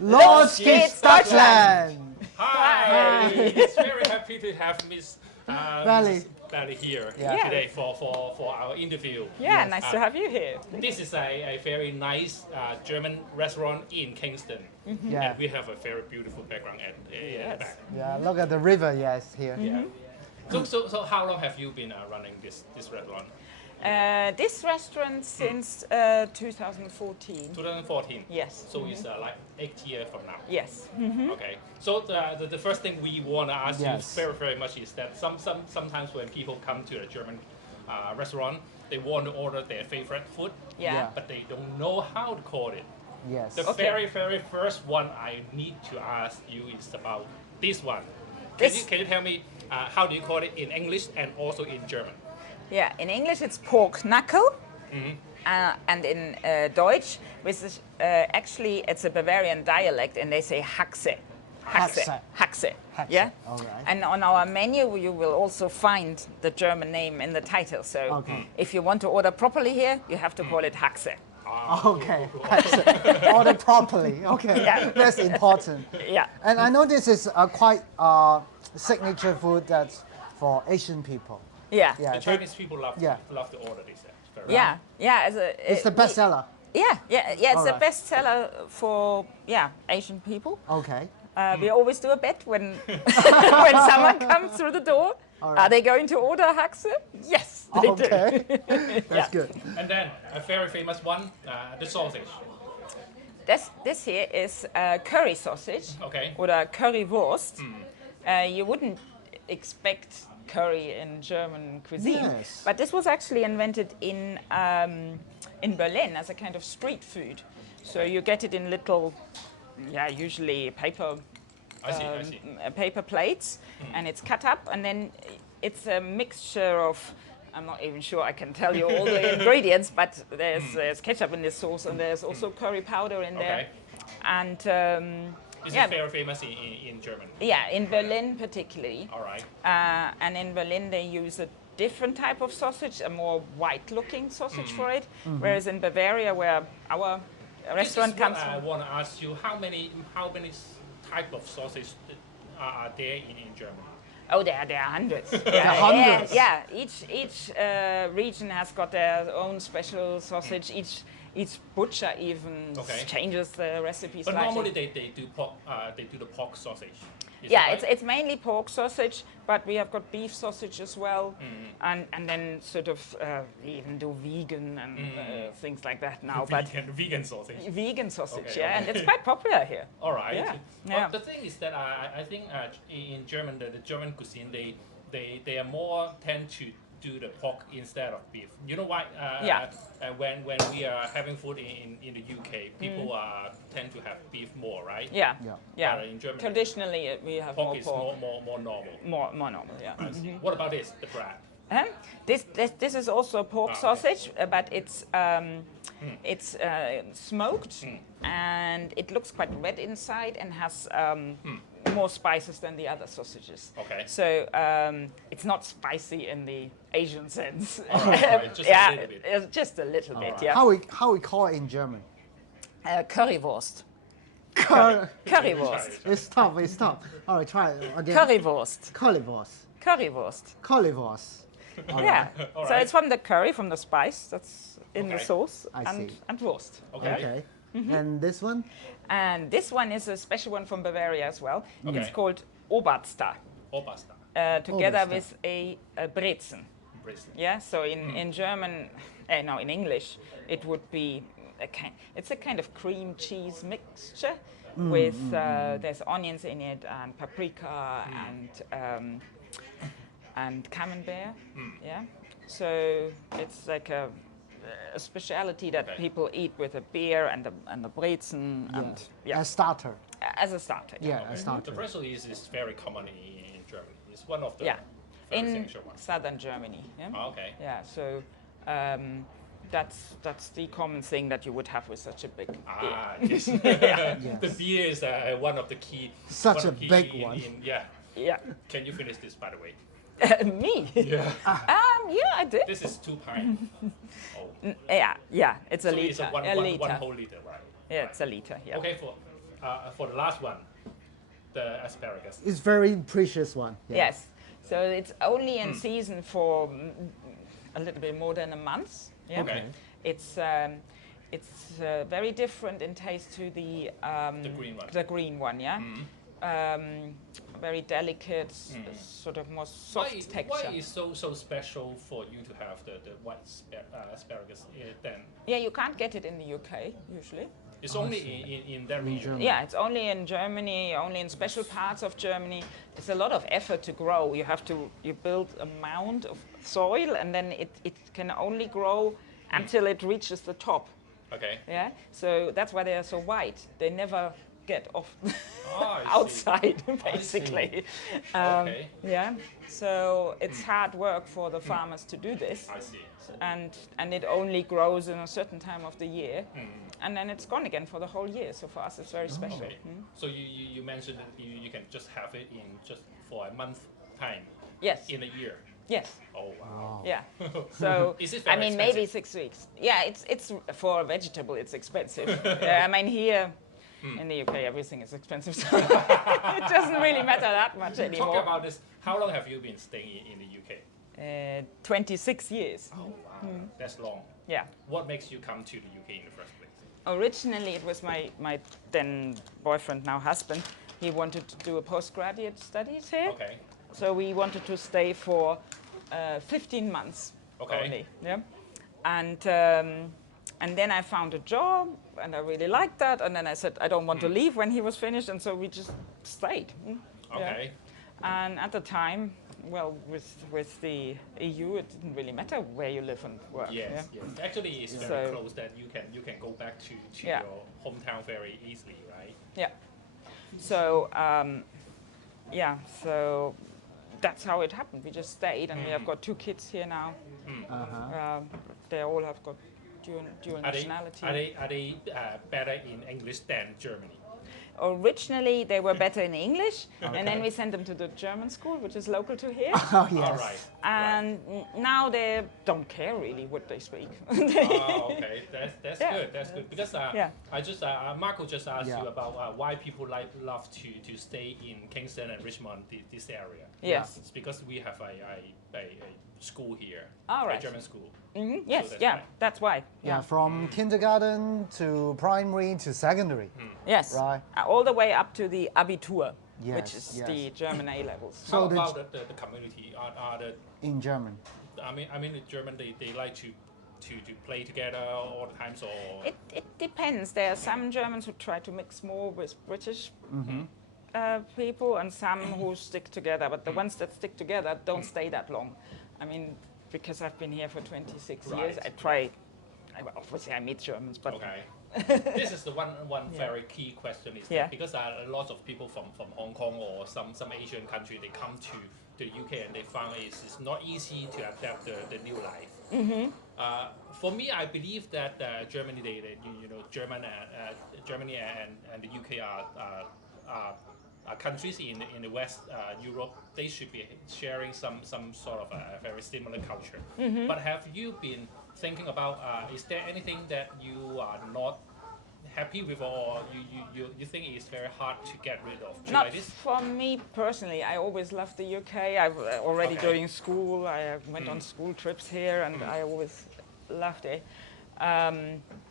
Los Kids Deutschland! Hi! It's very happy to have Miss Bally here today for our interview. Yeah, nice to have you here. This is a very nice German restaurant in Kingston. Yeah. And we have a very beautiful background at the back. Yeah, look at the river, yes, here. Yeah. So how long have you been running this restaurant? This restaurant since 2014. 2014? Yes. So it's like 8 years from now? Yes. Okay. So the first thing we want to ask you very, very much is that sometimes when people come to a German restaurant, they want to order their favorite food, but they don't know how to call it. Yes. The very, very first one I need to ask you is about this one. Can you tell me how do you call it in English and also in German? Yeah, in English it's pork knuckle, and in Deutsch, which is actually it's a Bavarian dialect, and they say Haxe. Haxe. Yeah. All right. And on our menu, you will also find the German name in the title. So if you want to order properly here, you have to call it Haxe. Okay, order properly. Okay, that's important. Yeah. And I know this is a quite signature food that's for Asian people. Yeah. The Chinese people love to order this. It's the bestseller. It's the bestseller for Asian people. Okay. We always do a bet when when someone comes through the door. Right. Are they going to order Haxe? Yes, they do. That's good. And then a very famous one, the sausage. This here is curry sausage, or Currywurst. You wouldn't expect curry in German cuisine, but this was actually invented in Berlin as a kind of street food. So you get it in little, usually paper. I see. Paper plates, and it's cut up, and then it's a mixture of, I'm not even sure I can tell you all the ingredients, but there's ketchup in this sauce, and there's also curry powder in there. And is it very famous in Germany? Yeah, in Berlin particularly. All right. And in Berlin they use a different type of sausage, a more white-looking sausage for it, whereas in Bavaria, where our restaurant comes from. I want to ask you, how many type of sausage are there in Germany? Oh, there are hundreds. Hundreds. Yeah. Each region has got their own special sausage. Each butcher even changes the recipes. But slightly. normally they do pork. They do the pork sausage. It's mainly pork sausage, but we have got beef sausage as well, and then sort of we even do vegan and things like that now. Vegan sausage. Vegan sausage, and it's quite popular here. All right. Yeah. Well, the thing is that I think in German, the German cuisine, they are more tend to do the pork instead of beef. You know why? When we are having food in the UK, people tend to have beef more, right? Yeah. But in Germany, traditionally we have pork more is pork. more normal. More normal, yeah. What about this? The bread. This is also pork sausage, but it's smoked, and it looks quite red inside and has more spices than the other sausages. Okay. So it's not spicy in the Asian sense. Just a little bit. Just a little bit. Right. Yeah. How we call it in German? Currywurst. Currywurst. It's tough. All right, try it again. Currywurst. Yeah. So it's from the curry, from the spice that's in the sauce, and wurst. Okay. And this one? And this one is a special one from Bavaria as well. It's called Oberster. Together with a Brezen. Yeah. So in German, in English, it would be it's a kind of cream cheese mixture with there's onions in it and paprika and camembert. Yeah. So it's like a speciality that people eat with a beer and a Brezen and a starter. As a starter. Yeah, a starter. The Brezel is very common in Germany. It's one of the in southern Germany. Yeah. Oh, okay. Yeah. So that's the common thing that you would have with such a big beer. Yes. The beer is one of the key. Such a big one. Yeah. Can you finish this, by the way? Me? Yeah. I did. This is 2 pints. Yeah, it's a liter. It's one whole liter, right? Yeah, it's a liter. Yeah. Okay, for the last one, the asparagus. It's very precious one. Yeah. Yes. So it's only in season for a little bit more than a month. Yeah. Okay. It's very different in taste to the green one. The green one, yeah. Very delicate, sort of more soft texture. Why is so special for you to have the white asparagus then? Yeah, you can't get it in the UK usually. It's only in that region. Yeah, it's only in Germany, only in special parts of Germany. It's a lot of effort to grow. You build a mound of soil, and then it can only grow until it reaches the top. Okay. Yeah, so that's why they are so white. They never get off outside, basically. Okay. Yeah, so it's hard work for the farmers to do this. I see. And it only grows in a certain time of the year, and then it's gone again for the whole year. So for us, it's very special. Okay. So you mentioned that you can just have it in just for a month time. Yes. In a year. Yes. Oh wow. Yeah. So is it very maybe expensive? 6 weeks. Yeah, it's for a vegetable, it's expensive. Yeah, here in the UK, everything is expensive, so it doesn't really matter that much anymore. Talk about this. How long have you been staying in the UK? 26 years. Oh wow, that's long. Yeah. What makes you come to the UK in the first place? Originally, it was my then boyfriend, now husband. He wanted to do a postgraduate studies here. Okay. So we wanted to stay for 15 months only. Yeah. And then I found a job, and I really liked that. And then I said I don't want to leave when he was finished, and so we just stayed. Okay. Yeah. And at the time, well, with the EU, it didn't really matter where you live and work. Yes, yes. Actually, it's very close that you can go back to your hometown very easily, right? Yeah. So so that's how it happened. We just stayed, and we have got 2 kids here now. They all have got dual nationality. Are they better in English than Germany? Originally, they were better in English, and then we sent them to the German school, which is local to here. Oh, yes. All right. And now they don't care really what they speak. Okay, that's good. That's good because I just Marco just asked you about why people love to stay in Kingston and Richmond, this area. Yes, it's because we have a school here, a German school. Yes, so that's why. Yeah, from kindergarten to primary to secondary. Yes, right. All the way up to the Abitur, yes, which is the German A levels. So how about the community? Are the in German? I mean, in German they like to play together all the time. So it depends. There are some Germans who try to mix more with British people, and some who stick together. But the ones that stick together don't stay that long. I mean, because I've been here for 26 years, obviously I meet Germans, but this is the one very key question is that because a lot of people from Hong Kong or some Asian country, they come to the UK and they find it's not easy to adapt the new life. For me, I believe that Germany, Germany and the UK are countries in the West Europe. They should be sharing some sort of a very similar culture. But have you been thinking about is there anything that you are not happy with, or you think it's very hard to get rid of? Not for me personally. I always loved the UK. I've already during school. I went on school trips here, and I always loved it.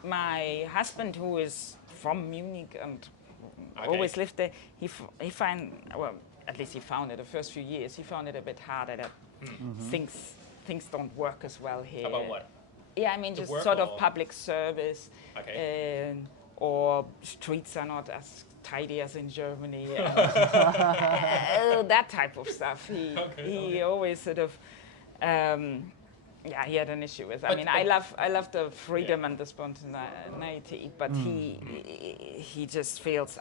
My husband, who is from Munich and always lived there, he at least he found it the first few years. He found it a bit harder that things don't work as well here. About what? Yeah, I mean, just sort of public service, or streets are not as tidy as in Germany. That type of stuff. He always sort of, he had an issue with. I mean, I love the freedom and the spontaneity, but he just feels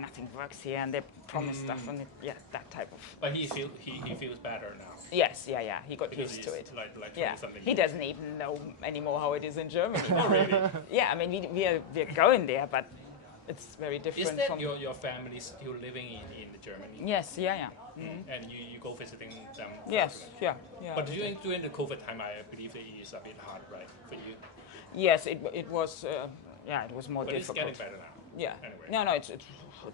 nothing works here, and they promise stuff, and that type of. But he feels better now. Yes, he got because used to it. Like something he doesn't even know anymore how it is in Germany. Oh, really? Yeah, I mean we're going there, but it's very different. Is that your family still living in Germany? Yes, And you go visiting them? Yes, yeah. But during the COVID time, I believe it is a bit hard, right, for you? Yes, it was. It was more difficult. But it's getting better now. Yeah. Anyway. No, it's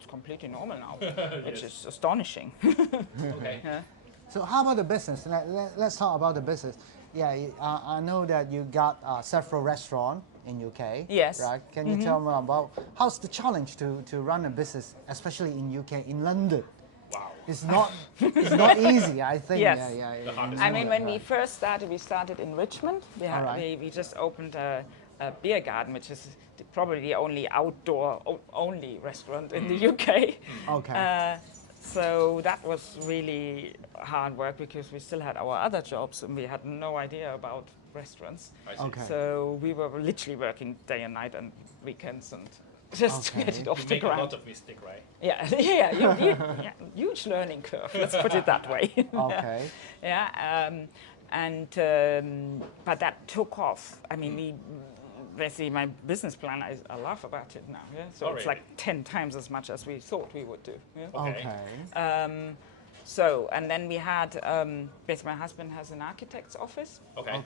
completely normal now, which is astonishing. Okay. Yeah. So how about the business? Let's talk about the business. Yeah, I know that you got several restaurants in UK. Yes. Right? Can you tell me about how's the challenge to run a business, especially in UK, in London? Wow. It's not easy, I think. Yes. Yeah. I mean, when we first started, we started in Richmond. We just opened a beer garden, which is probably the only outdoor only restaurant in the UK. Okay. So that was really hard work because we still had our other jobs and we had no idea about restaurants. Okay. So we were literally working day and night and weekends and just to get it off the ground. A lot of mistakes, right? Yeah, huge learning curve. Let's put it that way. Okay. But that took off. I mean, basically my business plan, I laugh about it now. Yeah, so it's like 10 times as much as we thought we would do. Yeah? Okay. So and then we had basically my husband has an architect's office. Okay.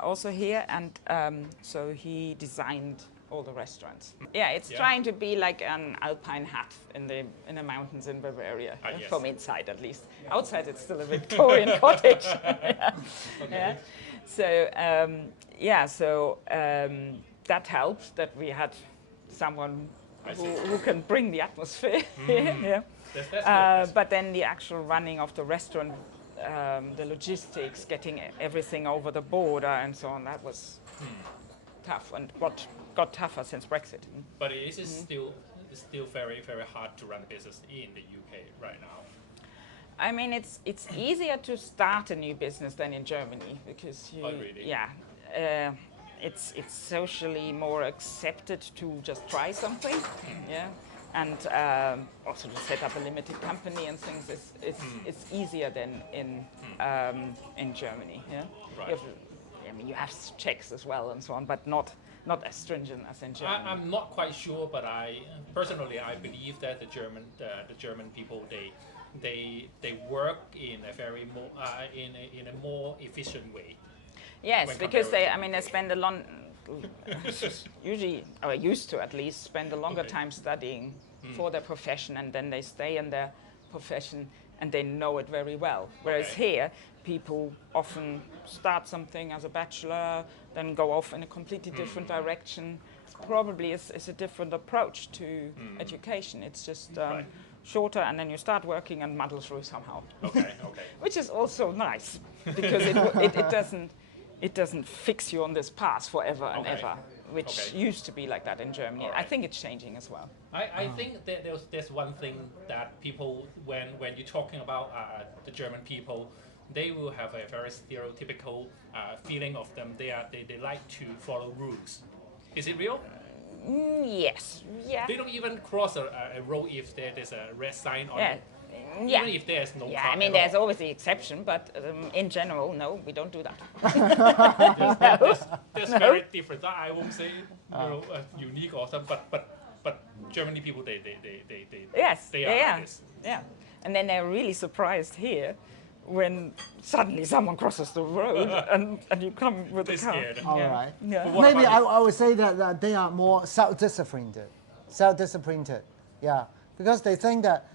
Also here, and so he designed all the restaurants. Yeah, it's trying to be like an alpine hut in the mountains in Bavaria, from inside at least. Outside it's still a Victorian cottage. Yeah. So that helps that we had someone who can bring the atmosphere. Yeah. But then the actual running of the restaurant, the logistics, getting everything over the border and so on, that was tough and got tougher since Brexit. But it is still very, very hard to run a business in the UK right now. I mean, it's easier to start a new business than in Germany because it's socially more accepted to just try something, and also to set up a limited company and things. It's easier than in Germany. Yeah, right. You have checks as well and so on, but not as stringent as in Germany. I'm not quite sure, but I believe that the German people they work in a very more in a more efficient way. Yes, because they spend a long, usually, or used to at least, spend a longer time studying for their profession, and then they stay in their profession and they know it very well. Whereas here, people often start something as a bachelor, then go off in a completely different direction. Probably it's a different approach to education. It's just shorter, and then you start working and muddle through somehow. Okay. Which is also nice because it doesn't fix you on this path forever and ever, which used to be like that in Germany. Right. I think it's changing as well. I think that there's one thing that people, when you're talking about the German people, they will have a very stereotypical feeling of them. They like to follow rules. Is it real? Yes. Yeah. They don't even cross a road if there's a red sign on it. Yeah. Even if there's no car. I mean, there's always the exception, but in general, no, we don't do that. That's very different. I won't say unique or something, but Germany people they are like this. Yeah, and then they're really surprised here when suddenly someone crosses the road and you come with the car. Scared. All right. Yeah. Maybe I would say that they are more self-disciplined. Yeah, because they think that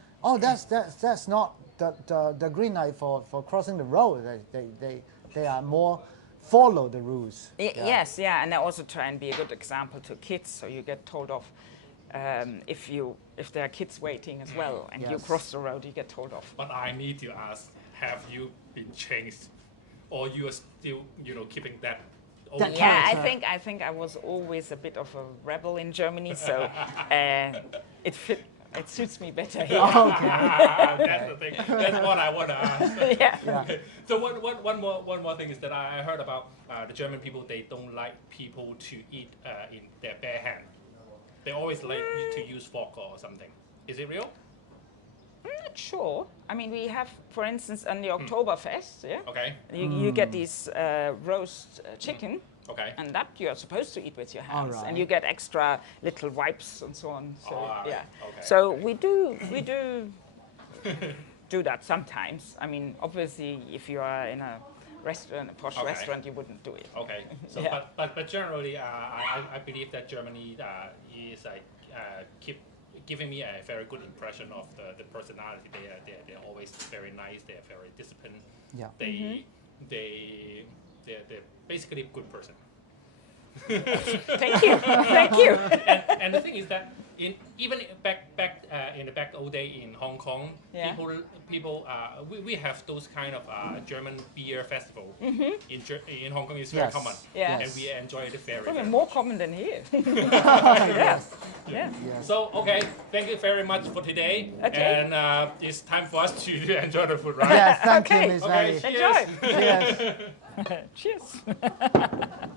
that's not the green light for crossing the road. They are more follow the rules. Yes, and they also try and be a good example to kids. So you get told off if there are kids waiting as well, and you cross the road, you get told off. But I need to ask: have you been changed, or you are still keeping that? I think I was always a bit of a rebel in Germany, so it suits me better here. That's the thing. That's what I want to ask. Yeah. So one more thing is that I heard about the German people. They don't like people to eat in their bare hand. They always like to use fork or something. Is it real? I'm not sure. I mean, we have, for instance, on the Oktoberfest, Okay. You get this roast chicken. Okay. And that you're supposed to eat with your hands, right. and you get extra little wipes and so on. So Okay. So we do do that sometimes. I mean, obviously, if you are in a restaurant, a posh restaurant, you wouldn't do it. Okay. So, but generally, I believe that Germany is like keep giving me a very good impression of the personality. They're always very nice. They're very disciplined. Yeah. They're basically a good person. Thank you. Thank you. And the thing is that even back in the back old day in Hong Kong, people we have those kind of German beer festival in Hong Kong. It's very common, and we enjoy it very. Probably more common than here. Yeah. So thank you very much for today, and it's time for us to enjoy the food, right? Yes, thank you, Miss Mary. Enjoy. Cheers. Cheers.